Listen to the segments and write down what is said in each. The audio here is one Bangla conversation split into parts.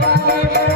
বলে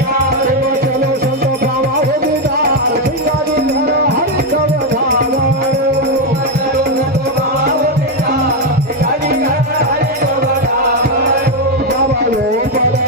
outra.